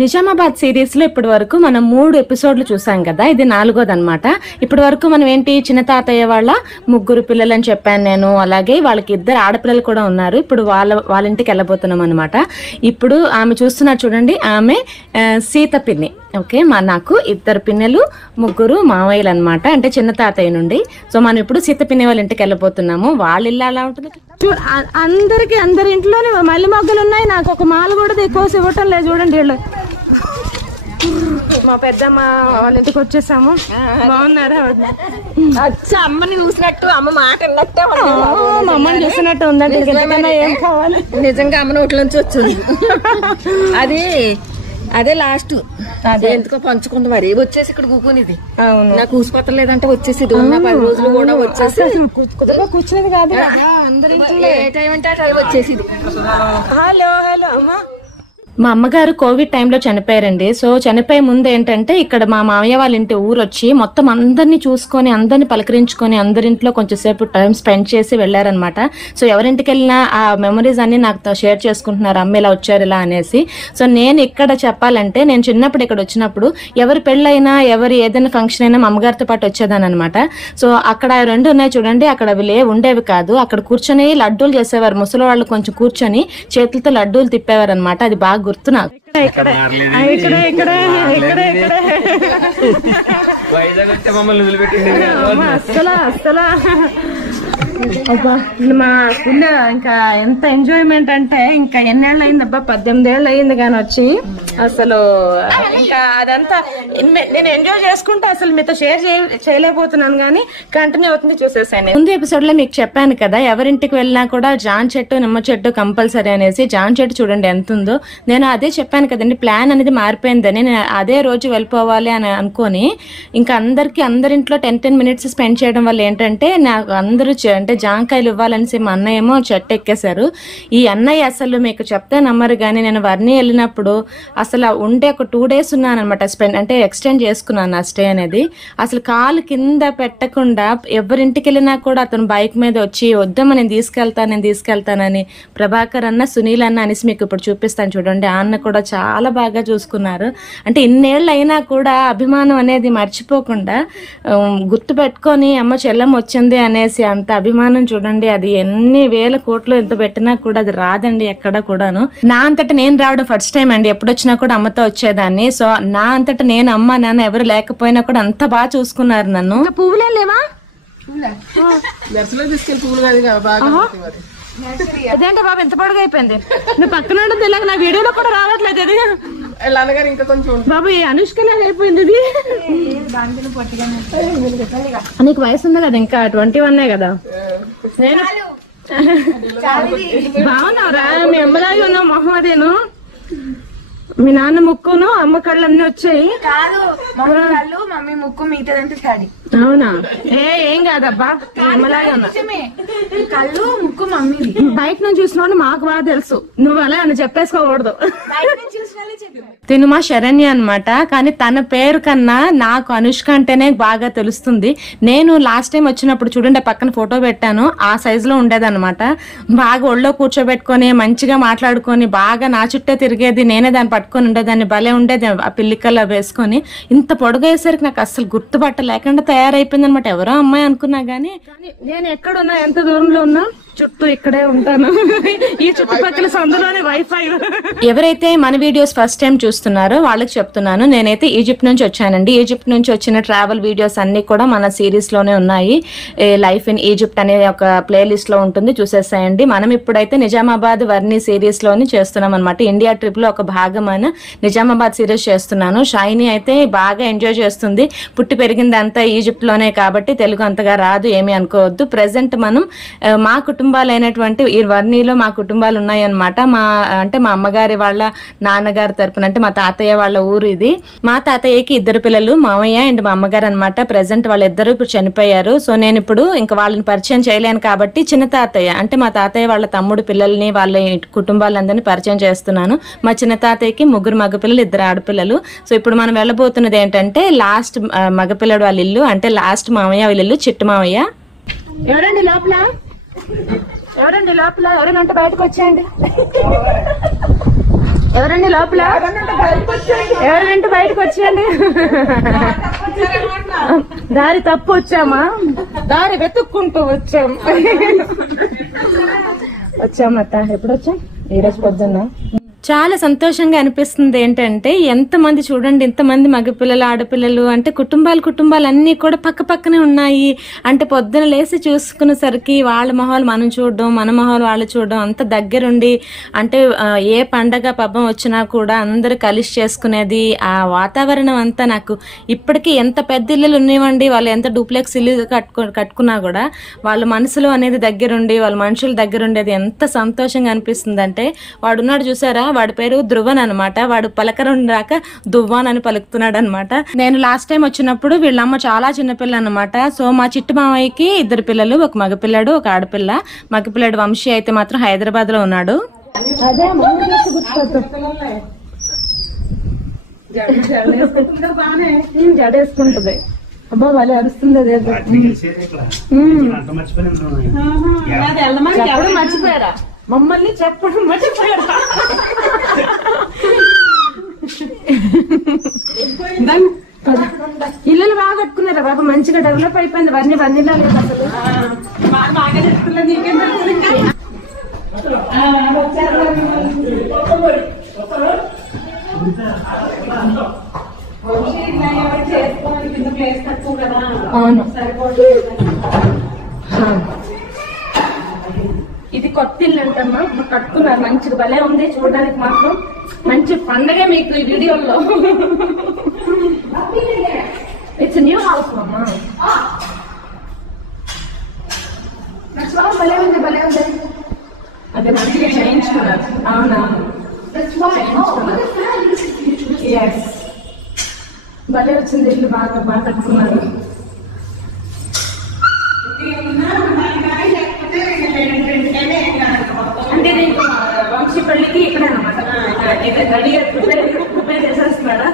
Nizamabad series లో ఇప్పటి వరకు మనం 3 ఎపిసోడ్లు చూసాం కదా, ఇది 4వది అనమాట. ఇప్పటి వరకు మనం ఏంటి, చిన్న తాతయ్య వాళ్ళ 3 పిల్లలని చెప్పాను నేను. అలాగే వాళ్ళకి 2 ఆడపిల్లలు కూడా ఉన్నారు. ఇప్పుడు వాళ్ళ ఇంటికి వెళ్ళబోతున్నాం అనమాట. ఇప్పుడు ఆమె చూస్తున్నారు చూడండి, ఆమె సీత పిన్ని. ఓకే, నాకు 2 పిన్నెలు 3 మావయ్యలు అనమాట, అంటే చిన్న తాతయ్య నుండి. సో మనం ఇప్పుడు సీత పిన్ని వాళ్ళ ఇంటికి వెళ్ళబోతున్నాము. వాళ్ళ ఇల్లు అలా ఉంటుంది. అందరి ఇంట్లోనే మల్లె మొగ్గలు ఉన్నాయి. నాకు ఒక మాల కూడా ఎక్కువ ఇవ్వటం లేదు. చూడండి వీళ్ళు, మా పెద్దమ్మ వాళ్ళ ఇంటికి వచ్చేసాము. బాగున్నారా? అమ్మని చూసినట్టు, అమ్మ మాట అన్నట్టే, మా అమ్మని చూసినట్టు ఉందండి. ఏం కావాలి? నిజంగా అమ్మ నోట్ల నుంచి వచ్చింది. అదే లాస్ట్. అదే ఎందుకో పంచుకుంది మరి వచ్చేసి ఇక్కడ కూకునిది. అవును, నాకు కూసిపోతలేదంటే వచ్చేసి ఉన్న 10 రోజులు కూడా వచ్చేసి కూర్చునేది కాదు. ఏ టైం అంటే ఆ టైం వచ్చేసి. హలో హలో అమ్మా. మా అమ్మగారు కోవిడ్ టైంలో చనిపోయారండి. సో చనిపోయే ముందు ఏంటంటే ఇక్కడ మా మామయ్య వాళ్ళ ఇంటి ఊరు వచ్చి మొత్తం అందరినీ చూసుకొని, అందరినీ పలకరించుకొని, అందరింట్లో కొంచెంసేపు టైం స్పెండ్ చేసి వెళ్ళారనమాట. సో ఎవరింటికి వెళ్ళినా ఆ మెమరీస్ అన్ని నాకు షేర్ చేసుకుంటున్నారు, అమ్మ ఇలా వచ్చారు ఇలా అనేసి. సో నేను ఇక్కడ చెప్పాలంటే, నేను చిన్నప్పుడు ఇక్కడ వచ్చినప్పుడు ఎవరి పెళ్ళైనా ఎవరి ఏదైనా ఫంక్షన్ అయినా మా అమ్మగారితో పాటు వచ్చేదాని అనమాట. సో అక్కడ 2 ఉన్నాయి చూడండి, అక్కడ అవి ఉండేవి కాదు. అక్కడ కూర్చొని లడ్డూలు చేసేవారు. ముసలి వాళ్ళు కొంచెం కూర్చొని చేతులతో లడ్డూలు తిప్పేవారు అనమాట. అది బాగా గుర్తు నాకు. మా పిల్ల ఇంకా ఎంత ఎంజాయ్మెంట్ అంటే, ఇంకా ఎన్నేళ్ళు అయింది అబ్బా, 18 ఏళ్ళు అయింది కానీ వచ్చి. అసలు ఇంకా అదంతా నేను ఎంజాయ్ చేసుకుంటే అసలు మీతో షేర్ చేయలేకపోతున్నాను, కానీ కంటిన్యూ అవుతుంది. చూసేసాను ముందు ఎపిసోడ్ లో మీకు చెప్పాను కదా, ఎవరింటికి వెళ్ళినా కూడా జాన్ చెట్టు నిమ్మ చెట్టు కంపల్సరీ అనేసి. జాన్ చెట్టు చూడండి ఎంత ఉందో. నేను అదే చెప్పాను కదండి, ప్లాన్ అనేది మారిపోయిందని. నేను అదే రోజు వెళ్ళిపోవాలి అని అనుకొని ఇంకా అందరింట్లో 10 మినిట్స్ స్పెండ్ చేయడం వల్ల ఏంటంటే, నాకు అందరూ అంటే జాంకాయలు ఇవ్వాలనేసి మా అన్నయ్య ఏమో చెట్టు ఎక్కేశారు. ఈ అన్నయ్య అసలు మీకు చెప్తే నమ్మరు కానీ, నేను వర్ణి వెళ్ళినప్పుడు అసలు ఉండే ఒక 2 డేస్ ఉన్నాను అనమాట. అంటే ఎక్స్టెండ్ చేసుకున్నాను నా స్టే అనేది. అసలు కాలు కింద పెట్టకుండా ఎవరింటికి వెళ్ళినా కూడా అతను బైక్ మీద వచ్చి, వద్దమ్మ నేను తీసుకెళ్తానని ప్రభాకర్ అన్న, సునీల్ అన్న అనేసి మీకు ఇప్పుడు చూపిస్తాను చూడండి. ఆ అన్న కూడా చాలా బాగా చూసుకున్నారు. అంటే ఇన్నేళ్ళు అయినా కూడా అభిమానం అనేది మర్చిపోకుండా గుర్తు పెట్టుకొని అమ్మ చెల్లం వచ్చింది అనేసి అంత అభిమానం చూడండి. అది ఎన్ని వేల కోట్లు ఎంత పెట్టినా కూడా అది రాదండి ఎక్కడ కూడాను. నా అంతటా నేను రావడం ఫస్ట్ టైం అండి. ఎప్పుడు వచ్చినా కూడా అమ్మతో వచ్చేదాన్ని. సో నా అంతటా నేను, అమ్మ నాన్న ఎవరు లేకపోయినా కూడా అంత బాగా చూసుకున్నారు నన్ను. పువ్వులే లేవా? అదేంటే బాబు ఎంత పొడుగు అయిపోయింది. నువ్వు పక్కన ఉండదు ఇలాగ, నా వీడియోలో కూడా రావట్లేదు అది. ఇంకా కొంచెం బాబు ఈ అనుష్కలాగా అయిపోయింది ఇది. నీకు వయసు ఉంది కదా, ఇంకా 21 కదా. నేను బాగున్నావురా, మీ అమ్మలాగే ఉన్నావు. మొహం అదేను, మీ నాన్న ముక్కును అమ్మ కళ్ళు అన్ని వచ్చాయి. మమ్మీ ముక్కు మిగతాదంటే సారీ. అవునా? ఏం కాదబ్బా, అమ్మలాగే ఉన్నా. కళ్ళు ముక్కు మమ్మీ. బయట నుంచి చూసినోడు మాకు బాగా తెలుసు, నువ్వు అలా అని చెప్పేసుకోకూడదు. తిను మా శరణ్య అనమాట. కానీ తన పేరు కన్నా నాకు అనుష్క అంటేనే బాగా తెలుస్తుంది. నేను లాస్ట్ టైం వచ్చినప్పుడు చూడండి పక్కన ఫోటో పెట్టాను, ఆ సైజులో ఉండేదన్నమాట. బాగా ఒళ్ళో కూర్చోబెట్టుకొని మంచిగా మాట్లాడుకొని బాగా నా చుట్టే తిరిగేది. నేనే దాన్ని పట్టుకొని ఉండేదాన్ని, భలే ఉండేది ఆ పిల్లికల్లా వేసుకొని. ఇంత పొడుగయ్యేసరికి నాకు అసలు గుర్తుపట్టలేకుండా తయారైపోయింది అనమాట. ఎవరో అమ్మాయి అనుకున్నా గానీ, నేను ఎక్కడున్నా ఎంత దూరంలో ఉన్నా చుట్టూ ఇక్కడే ఉంటాను. ఈ చుట్టుపక్కల సందులోనే వైఫై. ఎవరైతే మన వీడియోస్ ఫస్ట్ టైం చూస్తున్నారో వాళ్ళకి చెప్తున్నాను, నేనైతే ఈజిప్ట్ నుంచి వచ్చానండి. ఈజిప్ట్ నుంచి వచ్చిన ట్రావెల్ వీడియోస్ అన్ని కూడా మన సిరీస్ లోనే ఉన్నాయి. లైఫ్ ఇన్ ఈజిప్ట్ అనే ఒక ప్లేలిస్ట్ లో ఉంటుంది, చూసేసాయండి. మనం ఇప్పుడైతే నిజామాబాద్ వర్ణి సిరీస్ లోని చేస్తున్నాం అనమాట. ఇండియా ట్రిప్ లో ఒక భాగమైన నిజామాబాద్ సిరీస్ చేస్తున్నాను. షైనీ అయితే బాగా ఎంజాయ్ చేస్తుంది. పుట్టి పెరిగింది అంతా ఈజిప్ట్ లోనే కాబట్టి తెలుగు అంతగా రాదు, ఏమీ అనుకోవద్దు. ప్రెసెంట్ మనం మా కుటుంబాలైనటువంటి ఈ వర్ణిలో మా కుటుంబాలు ఉన్నాయన్నమాట. మా అమ్మగారి వాళ్ళ నాన్నగారి తరపున, అంటే మా తాతయ్య వాళ్ళ ఊరు ఇది. మా తాతయ్యకి 2 పిల్లలు, మామయ్య అండ్ మా అమ్మగారు అనమాట. ప్రెసెంట్ వాళ్ళిద్దరూ ఇప్పుడు చనిపోయారు. సో నేను ఇప్పుడు ఇంకా వాళ్ళని పరిచయం చేయలేను కాబట్టి చిన్న తాతయ్య, అంటే మా తాతయ్య వాళ్ళ తమ్ముడు పిల్లల్ని, వాళ్ళ కుటుంబాలందరినీ పరిచయం చేస్తున్నాను. మా చిన్న తాతయ్యకి 3 మగపిల్లలు, 2 ఆడపిల్లలు. సో ఇప్పుడు మనం వెళ్ళబోతున్నది ఏంటంటే లాస్ట్ మగపిల్లడు వాళ్ళ ఇల్లు, అంటే లాస్ట్ మామయ్య వాళ్ళ ఇల్లు, చిట్టు మామయ్య. ఎవరండి లోపల? ఎవరంటే బయటకు వచ్చేయండి. ఎవరండి లోపల? ఎవరంటే బయటకు వచ్చేయండి. దారి తప్పు వచ్చామా? దారి వెతుక్కుంటూ వచ్చామత్త. ఎప్పుడు వచ్చాం? ఈ రోజు పొద్దున్న. చాలా సంతోషంగా అనిపిస్తుంది. ఏంటంటే ఎంతమంది చూడండి, ఇంతమంది మగపిల్లలు ఆడపిల్లలు అంటే కుటుంబాలు అన్నీ కూడా పక్క పక్కనే ఉన్నాయి. అంటే పొద్దున లేసి చూసుకునేసరికి వాళ్ళ మొహాలు మనం చూడడం, మన మొహాలు వాళ్ళు చూడడం, అంత దగ్గరుండి అంటే ఏ పండగ పబ్బం వచ్చినా కూడా అందరూ కలిసి చేసుకునేది. ఆ వాతావరణం అంతా నాకు ఇప్పటికీ ఎంత పెద్ద ఇల్లులు ఉన్నాయండి, వాళ్ళు ఎంత డూప్లెక్స్ ఇల్లు కట్టుకున్నా కూడా వాళ్ళ మనసులో అనేది దగ్గరుండి వాళ్ళ మనుషుల దగ్గరుండేది ఎంత సంతోషంగా అనిపిస్తుంది. అంటే వాడున్నాడు చూసారా, వాడి పేరు ధ్రువన్ అనమాట. వాడు పలకరం రాక దువ్వాన్ అని పలుకుతున్నాడు అనమాట. నేను లాస్ట్ టైం వచ్చినప్పుడు వీళ్ళమ్మ చాలా చిన్నపిల్ల అనమాట. సో మా చిట్టు మామయ్యకి 2 పిల్లలు, ఒక మగపిల్లాడు ఒక ఆడపిల్ల. మగపిల్లాడు వంశీ అయితే మాత్రం హైదరాబాద్ లో ఉన్నాడు. జడేసుకుంటది. అబ్బా వాళ్ళు అరుస్తుంది. మర్చిపోయారా? మమ్మల్ని చెప్పడం మర్చిపోయారా? ఇల్లు బాగా కట్టుకున్నారా బాబా? మంచిగా డెవలప్ అయిపోయింది. వన్నీలా లేదు అసలు. అవును, ఇది కొత్త ఇల్లు అంటమ్మా. కట్టుకున్నారు మంచిగా, భలే ఉంది చూడడానికి మాత్రం. మంచి పండగ మీకు ఈ వీడియోలో. ఇట్స్ న్యూ హౌస్ అమ్మా. భలే ఉంది, భలే ఉంది. అదే మంచిగా చేయించుకున్నారు. అవునా, భలే వచ్చింది ఇల్లు. బాగా కట్టుకున్నారు. అంటే నేను వంశీ పెళ్లికి ఇక్కడే అనమాట. రెడీగా ప్రిపేర్ చేసేస్తున్నాడా?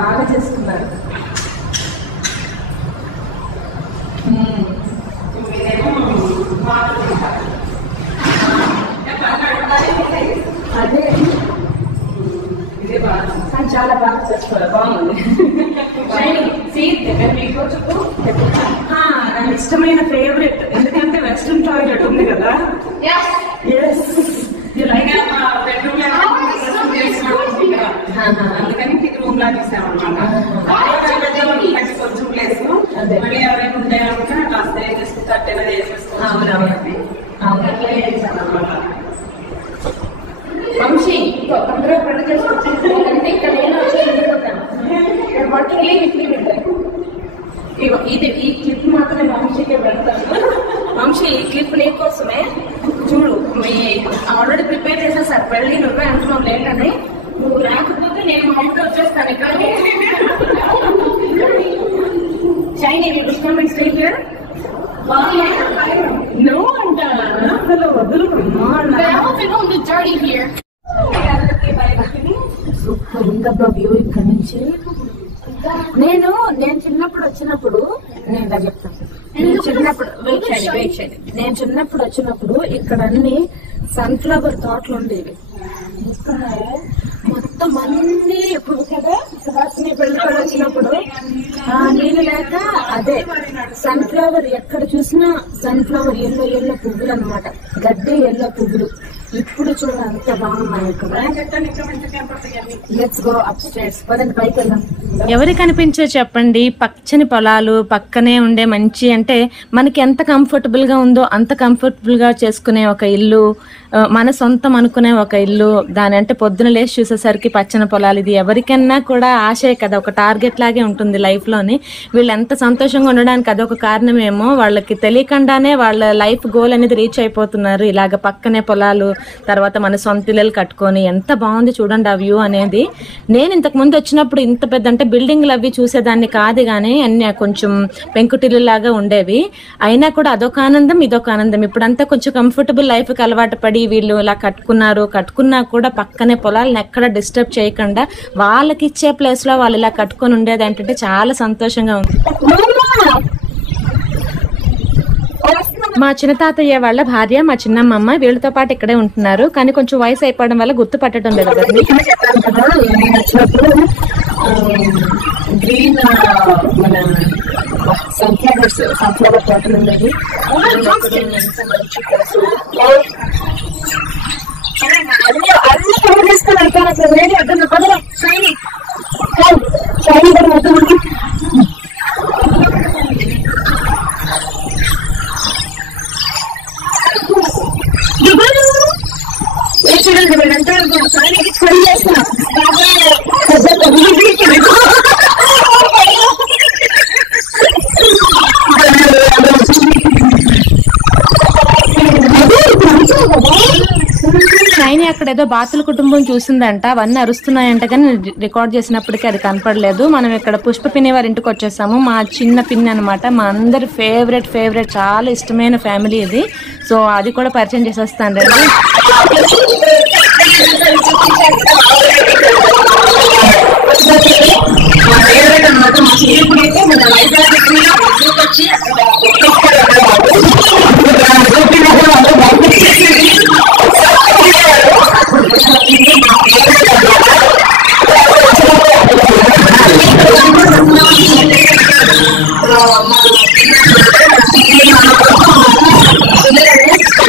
బాగా చేసుకున్నారు. అదే చాలా బాగా చేసుకోవాలి. బాగుంది. నాకు ఇష్టమైన ఫేవరెట్, ఎందుకంటే వెస్ట్రన్ టాయిలెట్ ఉంది కదా. అందుకని రూమ్ లా తీసామన్నమాట. కొంచెం ప్లేస్ మళ్ళీ ఎవరైనా ఉంటాయనుకుంటే కాస్త కట్టేలా చేసేసుకోవాలి. వంశీ తొందరగా పంట చేసుకుంటే ఇక్కడ నేను ఇది ఈ క్లిప్ మాత్రమే వంశీకే పెడతాను. వంశీ ఈ క్లిప్ నీ కోసమే. చూడు, ఆల్రెడీ ప్రిపేర్ చేసేసారు. పెళ్ళి నువ్వే అంటున్నావు లేటని. నువ్వు రాకపోతే నేను మా ఇంటికి వచ్చేస్తాను. ఇక్కడ చైనీ ఇష్టమైన స్టేట్ నువ్వు అంటావా? అసలు వదులుకున్నా సూపర్ ఉందబ్బా వ్యూ ఇక్కడ నుంచి. నేను చిన్నప్పుడు వచ్చినప్పుడు నేను చెప్తాను. నేను చిన్నప్పుడు వచ్చినప్పుడు ఇక్కడ అన్ని సన్ఫ్లవర్ తోటలు ఉండేవి. మొత్తం అన్ని కదా పెళ్ళిపడి వచ్చినప్పుడు నీళ్ళు లేక అదే సన్ఫ్లవర్ ఎక్కడ చూసినా సన్ఫ్లవర్ ఎల్లో పువ్వులు అనమాట. గడ్డి ఎల్లో పువ్వులు. ఇప్పుడు చూడ అంత బాగున్నాయి ఇక్కడ. Let's go up stairs. పదండి పైకి వెళ్దాం. ఎవరికి కనిపించో చెప్పండి. పచ్చని పొలాలు పక్కనే ఉండే మంచి, అంటే మనకి ఎంత కంఫర్టబుల్ గా ఉందో అంత కంఫర్టబుల్ గా చేసుకునే ఒక ఇల్లు, మన సొంతం అనుకునే ఒక ఇల్లు. దాని అంటే పొద్దున లేచి చూసేసరికి పచ్చని పొలాలు. ఇది ఎవరికన్నా కూడా ఆశే కదా, ఒక టార్గెట్ లాగే ఉంటుంది లైఫ్ లోని. వీళ్ళు ఎంత సంతోషంగా ఉండడానికి అదొక కారణమేమో. వాళ్ళకి తెలియకుండానే వాళ్ళ లైఫ్ గోల్ అనేది రీచ్ అయిపోతున్నారు. ఇలాగ పక్కనే పొలాలు, తర్వాత మన సొంత ఇల్లు కట్టుకొని ఎంత బాగుంది చూడండి ఆ వ్యూ అనేది. నేను ఇంతకు ముందు వచ్చినప్పుడు ఇంత పెద్ద అంటే బిల్డింగ్లు అవి చూసేదాన్ని కాదు, కానీ అన్ని కొంచెం పెంకుటిల్లు లాగా ఉండేవి. అయినా కూడా అదొక ఆనందం ఇదొక ఆనందం. ఇప్పుడంతా కొంచెం కంఫర్టబుల్ లైఫ్ కి అలవాటు పడి వీళ్ళు ఇలా కట్టుకున్నా కూడా పక్కనే పొలాలను ఎక్కడ డిస్టర్బ్ చేయకుండా వాళ్ళకి ఇచ్చే ప్లేస్ లో వాళ్ళు ఇలా కట్టుకొని ఉండేది ఏంటంటే చాలా సంతోషంగా ఉంది. మా చిన్న తాతయ్య వాళ్ళ భార్య మా చిన్నమ్మమ్మ వీళ్ళతో పాటు ఇక్కడే ఉంటున్నారు. కానీ కొంచెం వయసు అయిపోవడం వల్ల గుర్తు పట్టడం లేదు కదా. గ్రీన్ మన సన్ఫ్లవర్ తోటలు ఉండేది. అన్ని కవర్ చేసుకొని వెళ్తాను. అసలు వేడి అర్థం కదరా. షైనీ షైనీ కూడా మొత్తం చూడండి వీళ్ళంతా షైనీకి పని చేస్తున్నా. షైనీ అక్కడ ఏదో బాతుల కుటుంబం చూసిందంట, అవన్నీ అరుస్తున్నాయంట, కానీ రికార్డ్ చేసినప్పటికీ అది కనపడలేదు. మనం ఇక్కడ పుష్ప పిన్ని వారి ఇంటికి వచ్చేసాము. మా చిన్న పిన్ని అనమాట, మా అందరి ఫేవరెట్ చాలా ఇష్టమైన ఫ్యామిలీ ఇది. సో అది కూడా పరిచయం చేసేస్తాను రండి.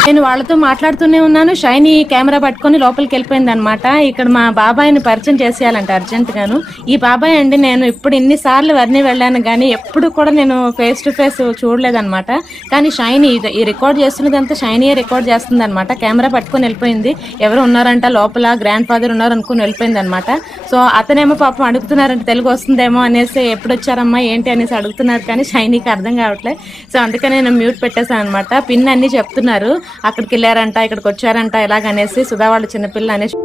నేను వాళ్ళతో మాట్లాడుతూనే ఉన్నాను. షైనీ కెమెరా పట్టుకొని లోపలికి వెళ్ళిపోయింది అనమాట. ఇక్కడ మా బాబాయ్ని పరిచయం చేసేయాలంట అర్జెంట్ గాను. ఈ బాబాయ్ అండి, నేను ఇప్పుడు ఇన్నిసార్లు వర్ణి వెళ్ళాను కానీ ఎప్పుడు కూడా నేను ఫేస్ టు ఫేస్ చూడలేదన్నమాట. కానీ షైనీ ఈ రికార్డ్ చేస్తున్నదంతా షైనీయే రికార్డ్ చేస్తుంది అనమాట. కెమెరా పట్టుకొని వెళ్ళిపోయింది. ఎవరు ఉన్నారంట లోపల, గ్రాండ్ ఫాదర్ ఉన్నారు అనుకుని వెళ్ళిపోయింది అనమాట. సో అతనేమో పాపం అడుగుతున్నారంటే తెలుగు వస్తుందేమో అనేసి, ఎప్పుడు వచ్చారమ్మా ఏంటి అనేసి అడుగుతున్నారు, కానీ షైనీకి అర్థం కావట్లేదు. సో అందుకని నేను మ్యూట్ పెట్టేశాను అనమాట. పిన్ అన్ని చెప్తున్నారు, అక్కడికి వెళ్ళారంట, ఇక్కడికి వచ్చారంట, ఎలాగనేసి సుధా వాళ్ళ చిన్నపిల్ల అనేసి.